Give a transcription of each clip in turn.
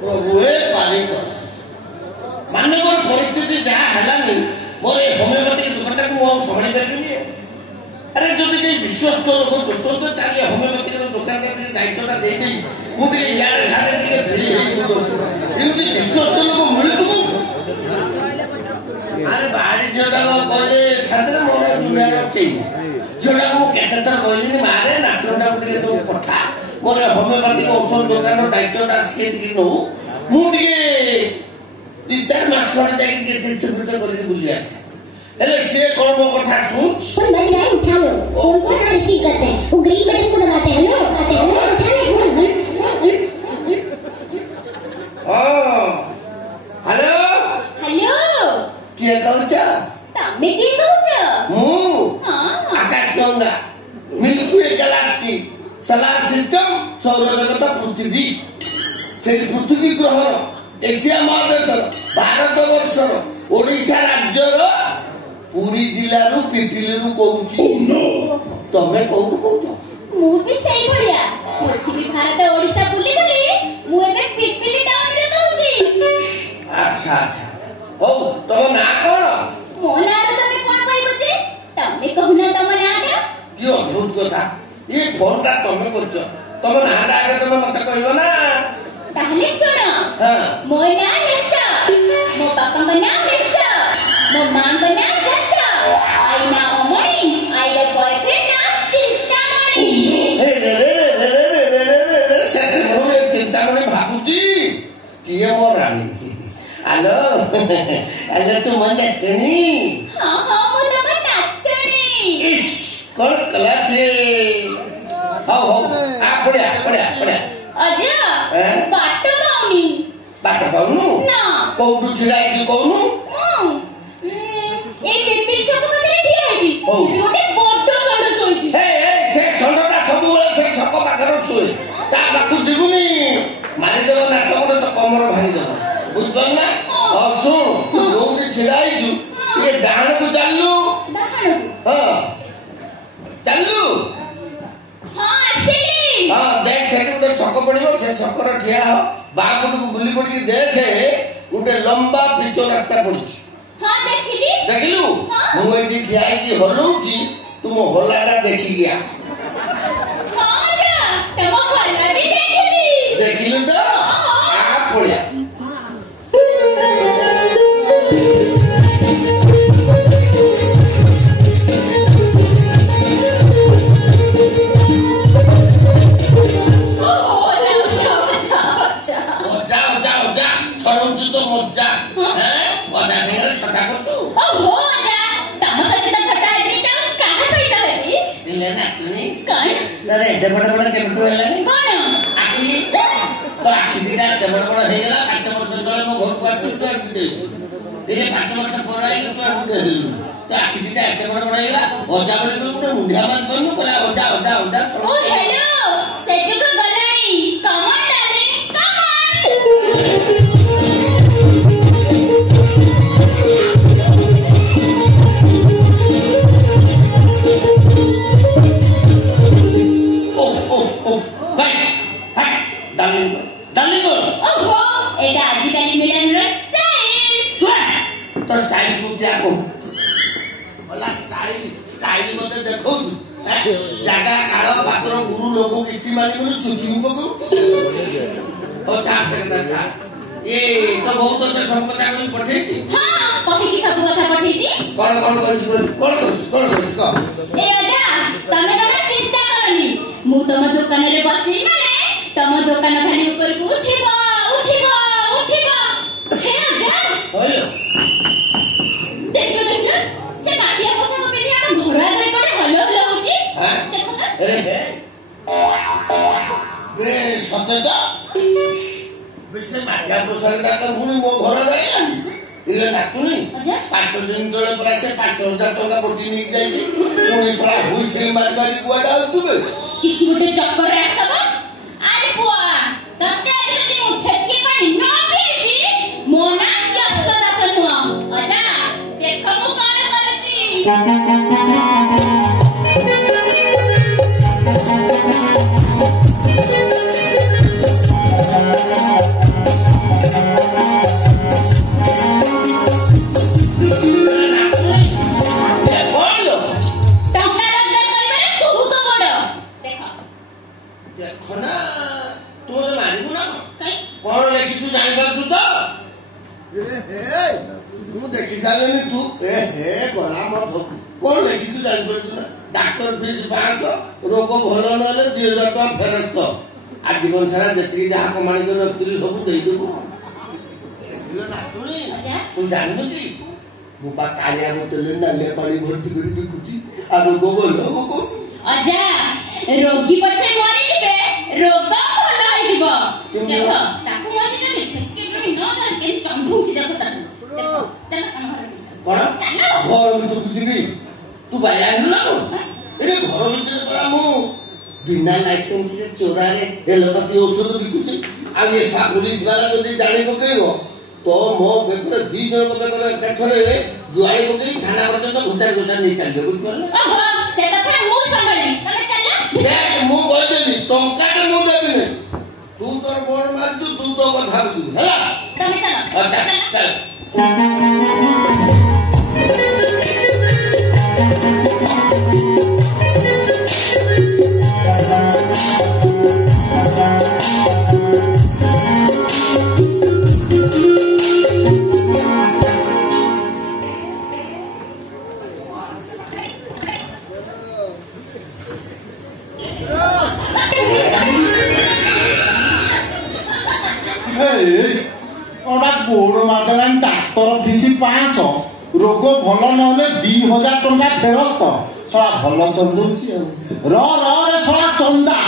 प्रभु हे पानी माने मोर परिस्थिति जहाँ है मोर होमियोपैथिक दुकान को संभाली पारि अरे जो विश्वस्त लोक चतुर्थ ताली होमियोपैथिक दुकान दायित्व मुझे इे सारे फ्री एमती विश्वस्त लोक मिलू अरे बाड़ी झीटा कहले छाड़े मोर दुनिया कई झीटा मुझे थर कहली मारे नाटुटा तो पठा मोर होमियोपैथिक औषध दुकान दायित्वटा नौ मुझे 3-4 मास खड़े जाकर तीर्थ फिर्थ कर बुली आसे हेले से कौन मो कथा सुन फोन बज रहा है उठा लो फोन को ना रिसीव करते हैं वो ग्रीन बटन को दबाते हैं लो उठा ले फोन हेलो हेलो किए कहूच तमे के कहूच मु आकाश गंगा मिल्की गैलेक्सी सोलार सिस्टम सौर जगत पृथ्वी से पृथ्वी ग्रह एशिया महादेश भारत वर्षर ओडिशा राज्यर पुरी जिलू पिपिलू कहूँ तमें कौन कौच मु भी सही बढ़िया पृथ्वी भारत ओडिशा बुली बुली मु एबे पिपिली टाउन रे कहूची अच्छा अच्छा हो तो ना कौन मो ना तमे कोन पाइबो जे तमे कहूना तम नाटा यो अद्भुत कथा ये फोन ता तमें करछ तम नाटा आगे तमे मत कहबो ना ताहले सुनो मो ना लिसा मो पापा का नाम लिसा मो मां का नाम जसा आई ना अमणी आई द बॉयफ्रेंड नाम चिंतामणि हे रे से मोरे चिंतामणि भाबुजी किए मो रानी हेलो हेलो तू मन नातनी हां मो तम नातनी इस कोन क्लास रे हां आ पढ़िया अजा बाट पाउनी बाट पाउनु ना कोउडु छिड़ाई कोउनु ए पिपिल छक पाखरे ठिया आछि जोटे बड्ड संड सोइछि हे से संडटा सब बेले से छक पाखरे सोए ता बाकु जीवनी मारी देबो नाटक तो कमर भाई देबो बुझबन ना और सुन तू जोंडी छिड़ाई छु ये डाण को चालू हां चालू हां आसिली हां देख से गोटे छक पड़िबो से छकर ठिया हो बापटू बुली पड़ी देखे गोटे लंबा पिचो रास्ता पड़ी हां देखिलु मु एठी ठिया की हलौची तुम हलाडा देखि गया हां जा तम हल्ला भी देखिलु तो आ पड़िया अरे एडे बड़ बड़ केमटू हेलानी कोन आखी तो आखी दिटा एडे बड़ बड़ हे गेला 5 वर्ष तले मो घर पर टुट टुट इने 5 वर्ष पराई तो आखी दिटा एडे बड़ बड़ हे गेला ओजा बोली को गुटे मुंडिया मान करनु कला ओजा ओ हेलो सेजुक गलाणी come on darling come darling ओहो एटा आजिकाली मिलन स्टाइल तो स्टाइल को क्या को वाला स्टाइल मते देखो जागा काळ पात्र गुरु लोक किछि मानि मुनि चुचुम पको ओ छाप से छा ए तो बहुत तो सब कथा को पठेती हां कहि की सब कथा पठेची कोन को ए आजा तमे तमे चिंता करनी मु तम दुकान रे बसी माने तम दुकान खाली ऊपर को उठिबा हे आजा होय देखियो से माटिया पोषाक पिंधि हम घर आगे कोटे हलो होची देखो त अरे बे सतेता बेसे माटिया पोषाकटा तो मुनि मो घर रहलानी इले नातुनी अच्छा 5 दिन तले परा से 5000 टका बोटी नि जाई मुनि सला हुइसिल मारबारी कुआडा तुबे किछि गोटे चक्कर रास्तबा अरे बुआ तते आजि मु ठेकी पानी न पेजी मोना यशदा सनुआ आजा देखो मु कान करछि ମୁଁ ଦେଖି ସାରିଲିନି ତୁ ହେ ଗଲା ମୋର କଣ ଲେଖିଛୁ ଜାଣିପାରୁଛୁ ନା ଡାକ୍ତର ଫିସ୍ 500 ରୋଗ ଭଲ ନହେଲେ 2000 ଟଙ୍କା ଫେରସ୍ତ ଆଉ ଜୀବନ ସାରା ଯେତିକି ଯାହା କମାଣି କରି ରଖିଥିଲି ସବୁ ଦେଇଦେବୁ। ତୁ ଜାଣିନୁ କି ମୁଁ ବା କାଳିଆ ବୋତଲରେ ନାଲିଆ ପାଣି ଭର୍ତ୍ତି କରି ବିକୁଛି ଆଉ ରୋଗ ଭଲ ହବ କୋଉଠି? ଅଜା ରୋଗୀ ପଛରେ ମରିଯିବେ ରୋଗ ଭଲ ହେଇଯିବ। ଦେଖ ତାକୁ ମରିଯିବେ ଚନ୍ଧଉଛି ଦେଖ ତାକୁ କଣ ଘର ଭିତରକୁ ଯିବି ତୁ ବାୟା ହେଲୁ ନା କଣ? ଘର ଭିତରେ ପରା ମୁଁ ବିନା ଲାଇସେନ୍ସରେ ଚୋରାରେ ଏଲୋପାଥି ଔଷଧ ବିକୁଛି ଆଉ ଏ ପୋଲିସ ବାଲା ଯଦି ଜାଣି ପକେଇବ ତ ମୋ ବେକରେ 2 ଜଣଙ୍କ ବେକରେ ଏକାଥରେ ଜୁଆଇ ପକେଇ ଥାନା ପର୍ଯ୍ୟନ୍ତ ଘୋଷାରି ଘୋଷାରି ନେଇ ଚାଲିବେ ବୁଝିପାରିଲେ? ମୁଁ କହିଦେଲି ଟଙ୍କାଟେ ମୁଁ ଦେବିନି ତୁ ତୋର ବୋର୍ଡ ମାରିଛୁ ତୁ ତୋ କଥା ବୁଝିବୁ ହେଲା। ବୋର୍ଡ ମାରିଦେଲାଣି ଡାକ୍ତର ଫିସ୍ 500 ରୋଗ ଭଲ ନହେଲେ 2000 ଟଙ୍କା ଫେରସ୍ତ। ଶଳା ଭଲ ଚନ୍ଦଉଛି ଆଉ ରେ ଶଳା ଚନ୍ଦା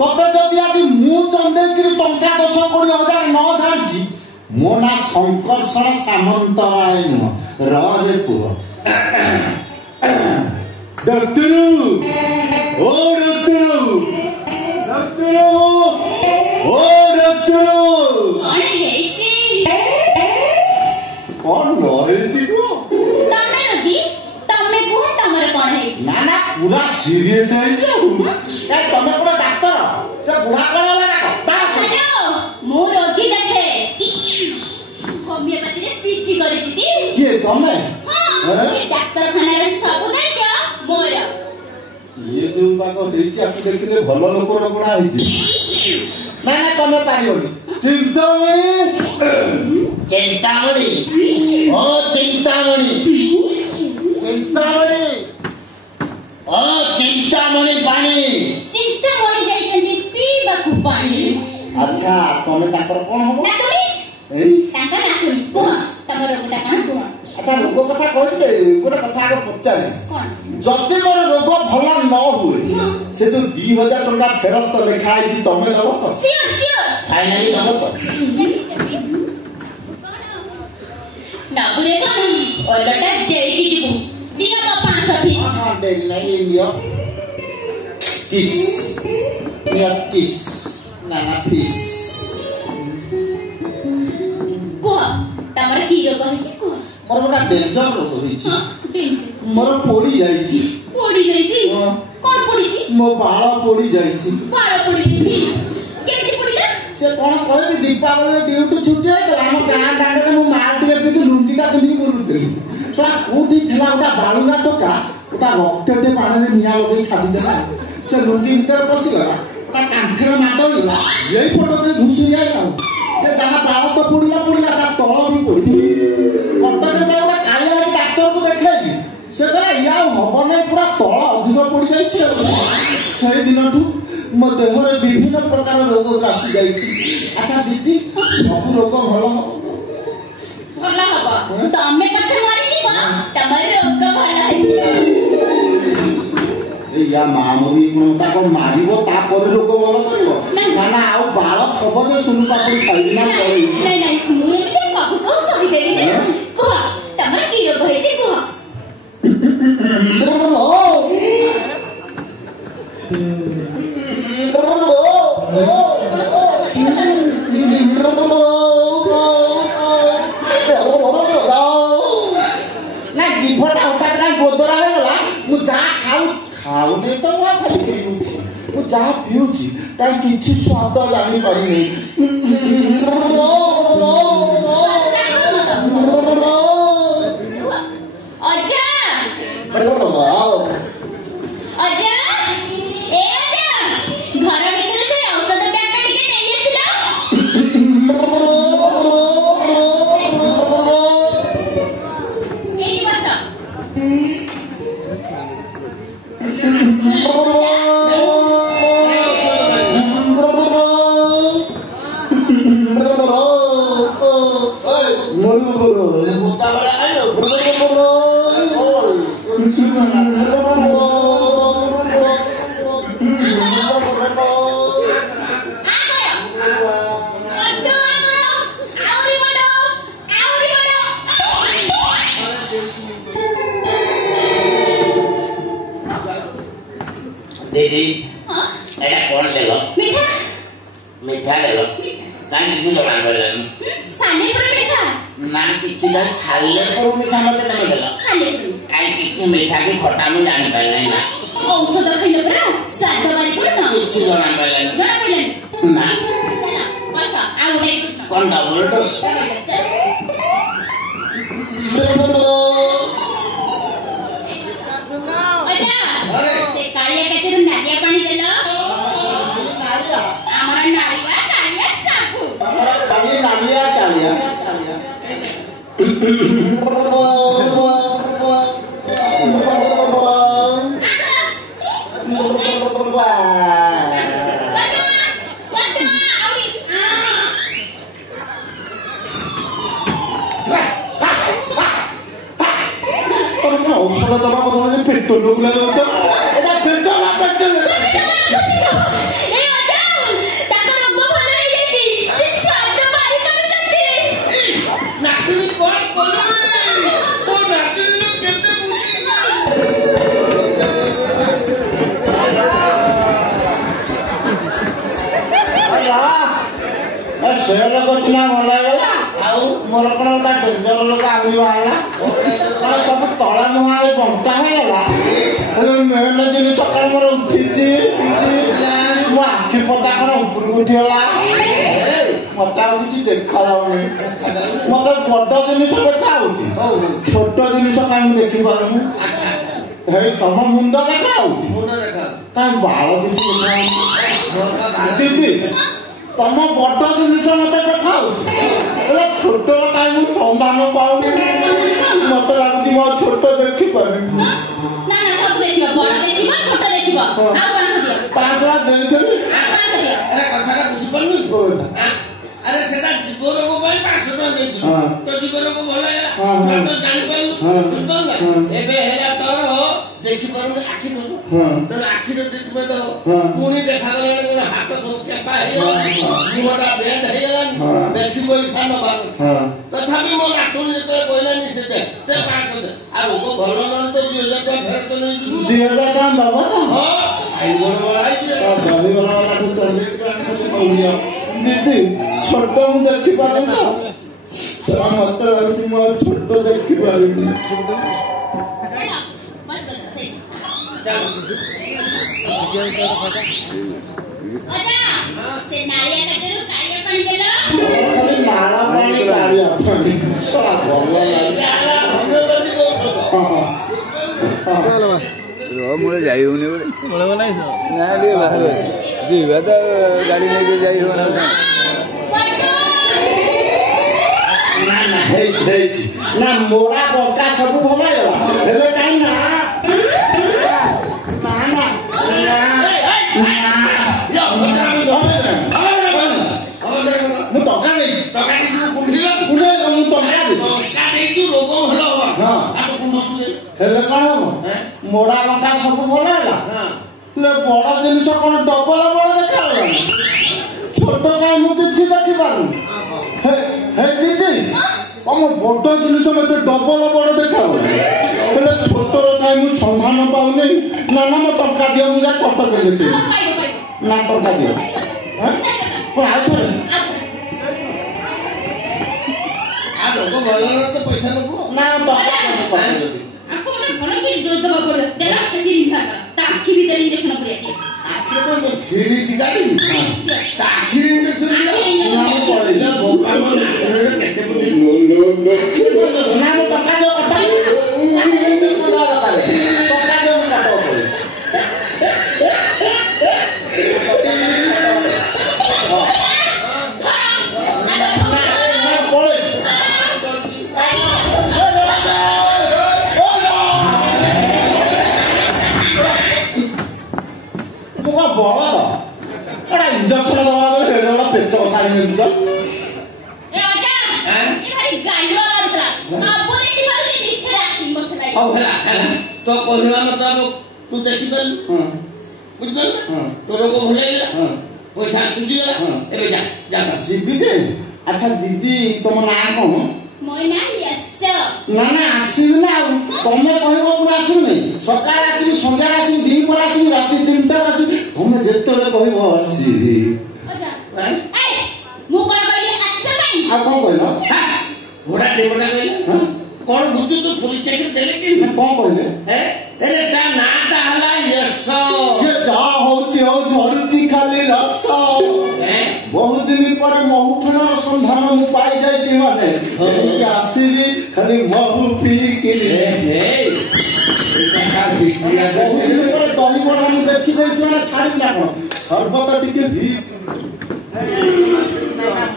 ତତେ ଯଦି ଆଜି ମୁଁ ଚନ୍ଦେଇକିରି ଟଙ୍କା 10-20 ହଜାର ନ ଛାଡ଼ିଛି ମୋ ନା ଶଙ୍କର୍ଷଣ ସାମନ୍ତରାୟ ନୁହଁ ରେ ପୁଅ। ଡାକ୍ତର ଓ ଡାକ୍ତର ଓ ଡାକ୍ତର କଣ ହେଇଛି ତମେ ରୋଗୀ ତମେ କୁହ ତମର କଣ ହେଇଛି? ନା ପୁରା ସିରିୟସ୍ ହେଇଛି ଆଉ ତମେ ପୁରା ଡାକ୍ତର ସେ ବୁଢା କଣ ହେଲା ମୁଁ ରୋଗୀ ଦେଖେ ହୋମିଓପାଥିରେ ପିଜି କରିଛି କି? କିଏ ତମେ? ଡାକ୍ତରଖାନାରେ ସବୁ ଦାୟିତ୍ୱ ମୋର। ଇଏ ଯୋଉ ପାଗ ହେଇଛି ଆକୁ ଦେଖିଲେ ଭଲ ଲୋକର କଣ ହେଇଛି? ନା ତମେ ପାରିବନି। ଚିନ୍ତାମଣି ଚିନ୍ତାମଣି ଓ ଚିନ୍ତାମଣି ଚିନ୍ତାମଣି ଓ ଚିନ୍ତାମଣି ପାଣି ଚିନ୍ତାମଣି ଯାଇଛନ୍ତି ପିଇବାକୁ ପାଣି। ଆଚ୍ଛା ତମେ ତାଙ୍କର କଣ ହବ? ନାତୁଣୀ ତାଙ୍କ ନାତୁଣୀ କୁହ ତମ ରୋଗଟା କଣ କୁହ? ଆଚ୍ଛା ରୋଗ କଥା କହିଲେ ଗୋଟେ କଥା ଆଗ ପଚାରେ ଯଦି ମୋର ରୋଗ ଭଲ ନ ହୁଏ ସେ ଯୋଉ 2000 ଟଙ୍କା ଫେରସ୍ତ ଲେଖା ହେଇଛି ତମେ ଦବ ତ? ଫାଇନାଲି ଦବ ତ? ନବୁରେ କଣ ଓଲଟା ଦେଇକି ଯିବୁ ଦିଅ ମୋ 500 ଫିସ୍। ଦେଇ ନାହିଁ ନିଅ କିସ୍ ନିଅ କିସ୍ ନା ଫିସ୍। କୁହ ତମର କି ରୋଗ ହେଇଛି କୁହ? ମୋର ଗୋଟେ ଡେଞ୍ଜର ରୋଗ ହେଇଛି। ମୋର ପୋଡି ଯାଇଛି। ପୋଡି ଯାଇଛି? କଣ ପୋଡିଛି? ମୋ ବାଳ ପୋଡି ଯାଇଛି। ବାଳ ପୋଡି ଯାଇଛି କେମିତି ପୋଡିଲା? ସେ କଣ କହିବି ଦୀପାବଳି ଡ୍ୟୁଟି ଛୁଟି ହେଇଥିଲା ଆମ ଗାଁ ଦାଣ୍ଡରେ ମୁଁ ମାଲ ଟିକେ ପିଇକି ଲୁଙ୍ଗିଟା ପିନ୍ଧିକି ବୁଲୁଥିଲି ସେଟା କୋଉଠି ଥିଲା ଗୋଟେ ବାଳୁଙ୍ଗା ଟୋକା ଗୋଟେ ରକ୍ତଟେ ପାଣିରେ ନିଆଁ ଲଗେଇ ଛାଡ଼ିଦେଲା ସେ ଲୁଙ୍ଗି ଭିତରେ ପଶିଗଲା ଗୋଟେ କାନ୍ଥରେ ମାଡ଼ ହେଇଗଲା ଏଇ ପଟ ଦେଇ ଘୁଷୁରି ଆଇଲା ସେ ଯାହା ବାଳ ତ ପୋଡିଲା ତା ତଳ ବି ପୋଡିଲା କଟକରେ ଯାଇ ଗୋଟେ କାଳିଆ ଡାକ୍ତରକୁ ଦେଖେଇଲି ସେ କହିଲା ଇଏ ଆଉ ହବ ନାହିଁ ପୁରା ତଳ ଅଧିକ ପୋଡି ଯାଇଛି ସେଇ ଦିନଠୁ ମୋ ଦେହରେ ବିଭିନ୍ନ ପ୍ରକାର ରୋଗ ଆସି ଯାଇଛି। ଆଚ୍ଛା ଦିଦି ସବୁ ରୋଗ ଭଲ ହବ? ଭଲ ହବ ତମେ ପଛେ ମରିଯିବ ତମର ରୋଗ ଭଲ ହେଇଯିବ। ଏଇଆ ମା ମରି ତାକୁ ମାରିବ ତାପରେ ରୋଗ ଭଲ କରିବ ନା ଆଉ ବାଳ ଥବ ଯେ ସୁନୁ ପାପଡ଼ି ଖାଇବି ନା ମୁଁ ଏମିତି କହିଦେବି କୁହ ତମର କି ରୋଗ ହେଇଛି କୁହ? ନା ଜିଭଟା ହଠାତ୍ କାହିଁ ଗୋଦରା ହେଇଗଲା ମୁଁ ଯାହା ଖାଉନି ତ ମୁଁ ଖାଲି ପିଉଛି ମୁଁ ଯାହା ପିଉଛି କାହିଁ କିଛି ସ୍ୱାଦ ଜାଣିପାରୁନି। ବୋତା ଭଳିଆ ଖାଇଲ दीदी एटा कौन लेलो मीठा मीठा लेलो काई किछि जणा पड़लन सालेपुर मीठा ना किछि दा सालेपुर मीठा मते तमे देलो सालेपुर काई किछि मीठा की खट्टा में जानि पाइल नै ना औषध खइले परा स्वाद बारी पड़ना किछि जणा पड़लन ना चला बस आ उठे कोन दा बोलतो से कालिया कचरू नारिया पानी देलो हमारा नारिया कालिया साबु हमारा खाली नारिया कालिया औषध दवा बदले पेट लोगला दउछ एटा पेट ला पेट ए अजा ताको रोग भल होई जाची से स्वाद बारी करूचंती नाटुनी कोन कोन ओ नाटुनी केते बुझी अला ए शेर कोसना भला गला आउ मोर कोन का डेंजर लोग आवी वाला और सब तळा मुहाळे बंटा हेला हेले मेहनत दिन सकाळ मोर उठिची मो आखि पता कोन ऊपर उठिला मता କିଛି ଦେଖା ଯାଉନି ମତେ ବଡ ଜିନିଷ ଦେଖାଉଛି ଛୋଟ ଜିନିଷ କାଇଁ ମୁଁ ଦେଖି ପାରୁନି ହେଇ ତମ ମୁଣ୍ଡ ଦେଖାଉଛି मुंडा देखा କାଇଁ ବାଳ କିଛି ଦେଖାଉଛି ଦିଦି ତମ ବଡ ଜିନିଷ ମତେ ଦେଖାଉଛି ହେଲେ ଛୋଟର କାଇଁ ମୁଁ ସନ୍ଧାନ ପାଉନି ମତେ ଲାଗୁଛି ମୁଁ ଛୋଟ ଦେଖିପାରିବି ना ना सब देखिबो बड़ देखिबो छोट देखिबो आ 500 दियो 500 ଦେଇଥିଲି 500 दियो अरे कथाटा बुझी पड़नु अरे सेटा जीवन को भाई 500 टका दे दी तो जीवन को भला है तो जानि पाइलु बुझल ना एबे हेला तोर देखि परु आखि नु तो आखि रो ट्रीटमेंट दो पुनी देखा गला ने हाथ को केपा हे मुरा बेंड हे गला बेसी पैसा न बात तथापि मो नाटुन जेते कोइला नि सेते ते 500 दे आ रोग भलो न तो 2000 टका फेर तो नै जु 2000 टका दबो ना हां आई बोल बोलाई दे गरीब वाला को चले दीदी छोट मु देखि पारे ना तो मत लाଗୁଛି ମୁଁ छोट देखि पारिनी चलो बस बस सही अजा से नारिया कचरू कालिया पानी देलो खाली नाला पानी कालिया पानी सला भलो जाला होमियोपैथी को चलो मुझे जाई होने बोले ना लिए बाहर जीवा तो गाड़ी लेके जाई हो ना ना मोरा बंका सब भल गला हेले काई ना ना ना या भद्रा में मु टका नै टका नै जु कुंढिला कुडे मु टका दे टका नै जु रोग भलो हो हां आ तो कुंढुले हेले कोन हो मोरा बंका सब भल गला हां ले बड़ जिनिस कोन डबल बड़ देखा गला छोट काई मु किछि देखि पारु हे हे दीदी हम बड़ जिनिस मते डबल बड़ देखा हेले छोटर काई मु संधान पाउनी ना ना मो टका दियो मु जा कट से देखि ना टका दियो हां पर आ थोरे आ रोग भलो तो पैसा नको ना टका आपको बड़ा भलो की डोज दबा पड़ो देला के सीरीज का ता आखि भीतर इंजेक्शन पड़िया के आखिर को सीरीज गाड़ी ता आखिर इंजेक्शन दिया ना पड़े ना भोका में केते बुद्धि ना मो टका दियो टका दियो काटो इंजेक्शन दवा पेट साड़ी ए अजा ये भारी गांडवा करतला सब देखि पारु नीचे राखी मथला हो हला तो कहवा मतलब तू देखि बल बुझल तोरो को भूल गेला पैसा सुझी गेला एबे जा जीबी जे अच्छा दीदी तुम ना कोन मोर ना यस ना ना आसीबी ना तुमे कहबो पुरा आसीबी नै सकाळ आसीबी संध्या आसीबी दी पर आसीबी राती 3टा आसीबी तुमे जेतले कहबो आसीबी अच्छा ए मु कोन कहली आछे भाई आ कोन कहलो घोड़ा डेबोडा कहले कोन बुद्धि तो पुलिस सेक्रेटरी देले कि कोन कहले एले ता नाटा हला यस से जा होची हो झरुची खाली रस बहुत दिन पर महफिलर संधान मु पाई जाइछि माने आसीबी खाली महु पी के बहुत दिन पर दही बड़ा मु देखि दैछि माने छाड़ी ना कोन सर्वत टिके भी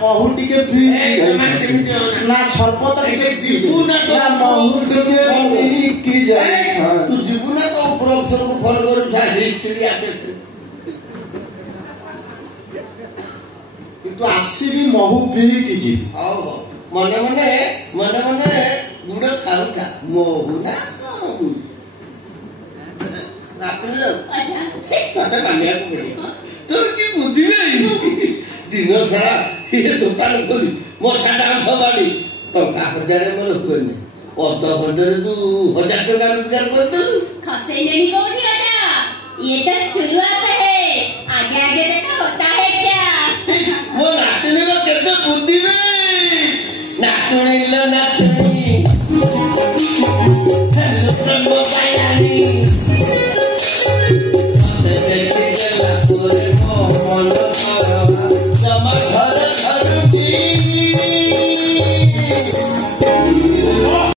महु टिके पी ना सर्वत टिके जीबू ना महु टिके पी की जाय तू जीबू ना तो प्रोफेसर को फॉलो करू था हिस्ट्री आके तो आसीबी महु पी की जी मने गुड़ खाऊ था महु ना तो नातले अच्छा तते मानिया को पड़े तोर की बुद्धि नहीं दिन सारा ये दुकान खोली मो साडा खबाड़ी टका हजार मोर होने অত ঘন্টারে তু 1000 টাকা রোজগার করতে खसे लेनी कोठी राजा ये तो शुरुआत है आगे आगे देखो होता है क्या ମୋ ନାତୁଣୀର କେତେ ବୁଦ୍ଧି ବେ ନାତୁଣୀ ଲୋ ନାତୁଣୀ ହେଲୋ ତମ ବାୟାଣୀ ଦେଖି ଗଲା ପରେ ମୋ ମନ ତମ ଘର ଘରୁଟି